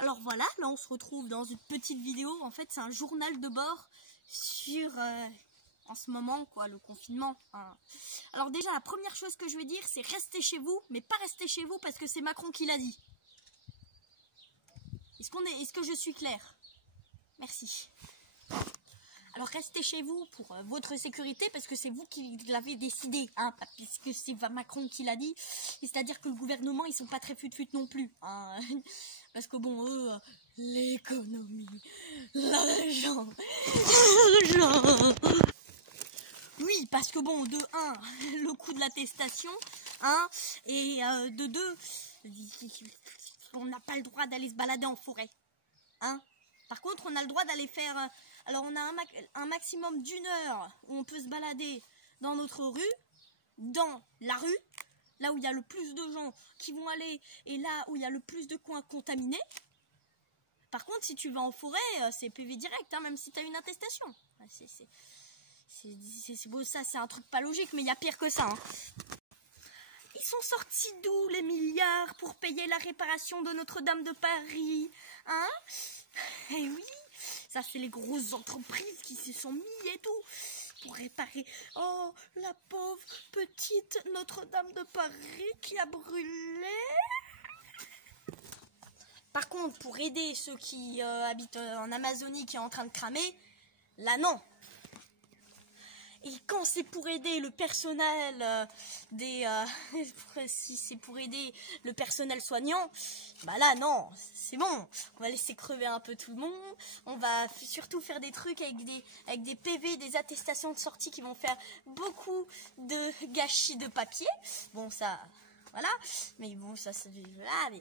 Alors voilà, là on se retrouve dans une petite vidéo. En fait, c'est un journal de bord sur en ce moment quoi, le confinement. Hein. Alors déjà, la première chose que je vais dire, c'est restez chez vous, mais pas restez chez vous parce que c'est Macron qui l'a dit. Est-ce que je suis claire? Merci. Alors restez chez vous pour votre sécurité parce que c'est vous qui l'avez décidé, hein, puisque c'est Macron qui l'a dit. C'est-à-dire que le gouvernement, ils sont pas très fut-fut non plus. Hein. Parce que bon, eux, l'économie, l'argent. Oui, parce que bon, de 1, le coût de l'attestation, hein, et de 2, on n'a pas le droit d'aller se balader en forêt. Hein. Par contre, on a le droit d'aller faire... alors, on a un maximum d'une heure où on peut se balader dans notre rue, dans la rue, là où il y a le plus de gens qui vont aller et là où il y a le plus de coins contaminés. Par contre, si tu vas en forêt, c'est PV direct, hein, même si tu as une attestation. C'est beau, ça, c'est un truc pas logique, mais il y a pire que ça. Hein. Ils sont sortis d'où les milliards pour payer la réparation de Notre-Dame de Paris? Hein? Eh oui, ça c'est les grosses entreprises qui se sont mis et tout pour réparer. Oh, la pauvre petite Notre-Dame de Paris qui a brûlé. Par contre, pour aider ceux qui habitent en Amazonie qui est en train de cramer, là non. Et quand c'est pour aider le personnel si c'est pour aider le personnel soignant, bah là non, c'est bon. On va laisser crever un peu tout le monde. On va surtout faire des trucs avec des PV, des attestations de sortie qui vont faire beaucoup de gâchis de papier. Bon ça, voilà. Mais bon ça c'est voilà. Mais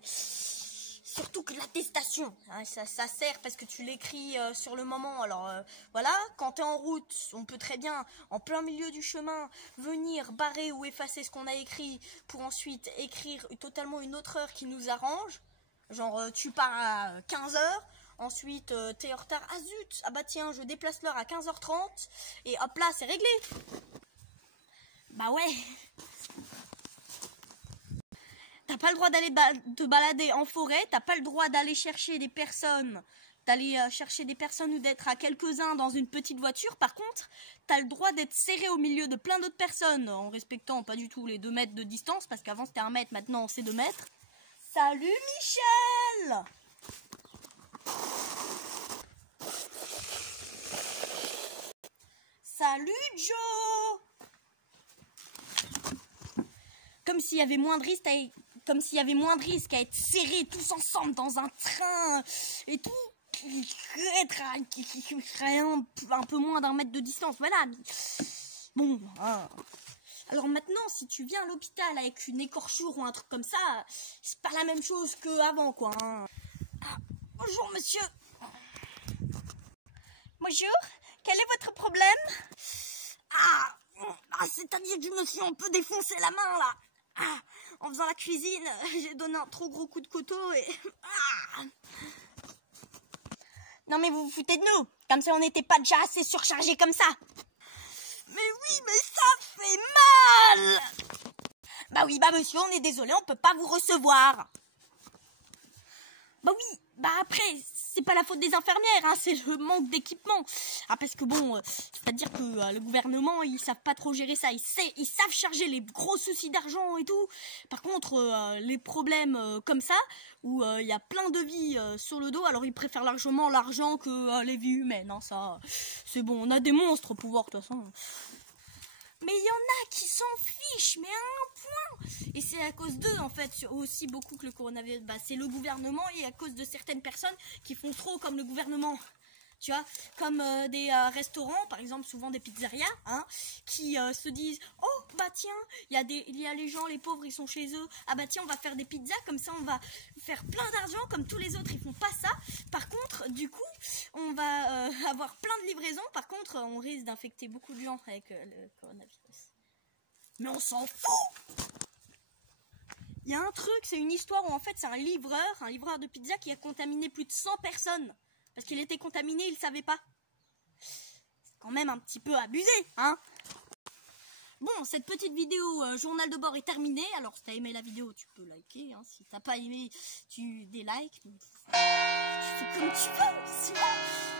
surtout que l'attestation, hein, ça sert parce que tu l'écris sur le moment. Alors voilà, quand tu es en route, on peut très bien, en plein milieu du chemin, venir barrer ou effacer ce qu'on a écrit pour ensuite écrire totalement une autre heure qui nous arrange. Genre tu pars à 15h, ensuite tu es en retard, ah zut, ah bah tiens, je déplace l'heure à 15h30, et hop là, c'est réglé. Bah ouais. T'as pas le droit d'aller te balader en forêt, t'as pas le droit d'aller chercher des personnes, ou d'être à quelques-uns dans une petite voiture. Par contre, t'as le droit d'être serré au milieu de plein d'autres personnes, en respectant pas du tout les 2 mètres de distance, parce qu'avant c'était 1 mètre, maintenant c'est 2 mètres. Salut Michel! Salut Joe! Comme s'il y avait moins de risque à être serrés tous ensemble dans un train et tout, être un peu moins d'1 mètre de distance, voilà. Bon, hein. Alors maintenant, si tu viens à l'hôpital avec une écorchure ou un truc comme ça, c'est pas la même chose qu'avant, quoi. Hein. Ah, bonjour monsieur. Bonjour, quel est votre problème? C'est-à-dire que je me suis un peu défoncé la main, là. En faisant la cuisine, j'ai donné un trop gros coup de couteau et... Non mais vous vous foutez de nous, comme si on n'était pas déjà assez surchargé comme ça. Mais oui, mais ça fait mal. Bah oui, bah monsieur, on est désolé, on peut pas vous recevoir. Bah oui, bah après, c'est pas la faute des infirmières, hein, c'est le manque d'équipement. Ah parce que bon, c'est-à-dire que le gouvernement, ils savent pas trop gérer ça. Ils savent charger les gros soucis d'argent et tout. Par contre, les problèmes comme ça, où il y a plein de vies sur le dos, alors ils préfèrent largement l'argent que les vies humaines. Hein, ça, c'est bon, on a des monstres au pouvoir de toute façon. Mais il y en a qui s'en fichent, mais à un point. Et c'est à cause d'eux, en fait, aussi beaucoup que le coronavirus. Bah, c'est le gouvernement et à cause de certaines personnes qui font trop comme le gouvernement. Tu vois, comme des restaurants, par exemple, souvent des pizzerias, hein, qui se disent « Oh, bah tiens, il y a les gens, les pauvres, ils sont chez eux. Ah bah tiens, on va faire des pizzas, comme ça on va faire plein d'argent, comme tous les autres, ils font pas ça. Par contre, du coup, on va avoir plein de livraisons. Par contre, on risque d'infecter beaucoup de gens avec le coronavirus. Mais on s'en fout !» Il y a un truc, c'est une histoire où en fait c'est un livreur de pizza qui a contaminé plus de 100 personnes. Parce qu'il était contaminé, il ne savait pas. C'est quand même un petit peu abusé, hein. bon, cette petite vidéo journal de bord est terminée. Alors, si t'as aimé la vidéo, tu peux liker. Hein. Si t'as pas aimé, tu délikes. Tu fais comme tu veux.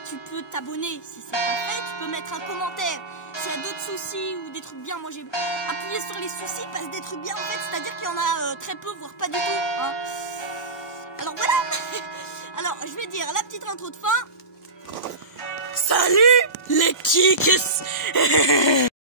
Tu peux t'abonner si c'est pas fait. Tu peux mettre un commentaire s'il y a d'autres soucis ou des trucs bien. Moi, j'ai appuyé sur les soucis parce que des trucs bien, en fait, c'est-à-dire qu'il y en a très peu, voire pas du tout. Hein. Alors, voilà. Alors, je vais dire la petite intro de fin. Salut les kicks.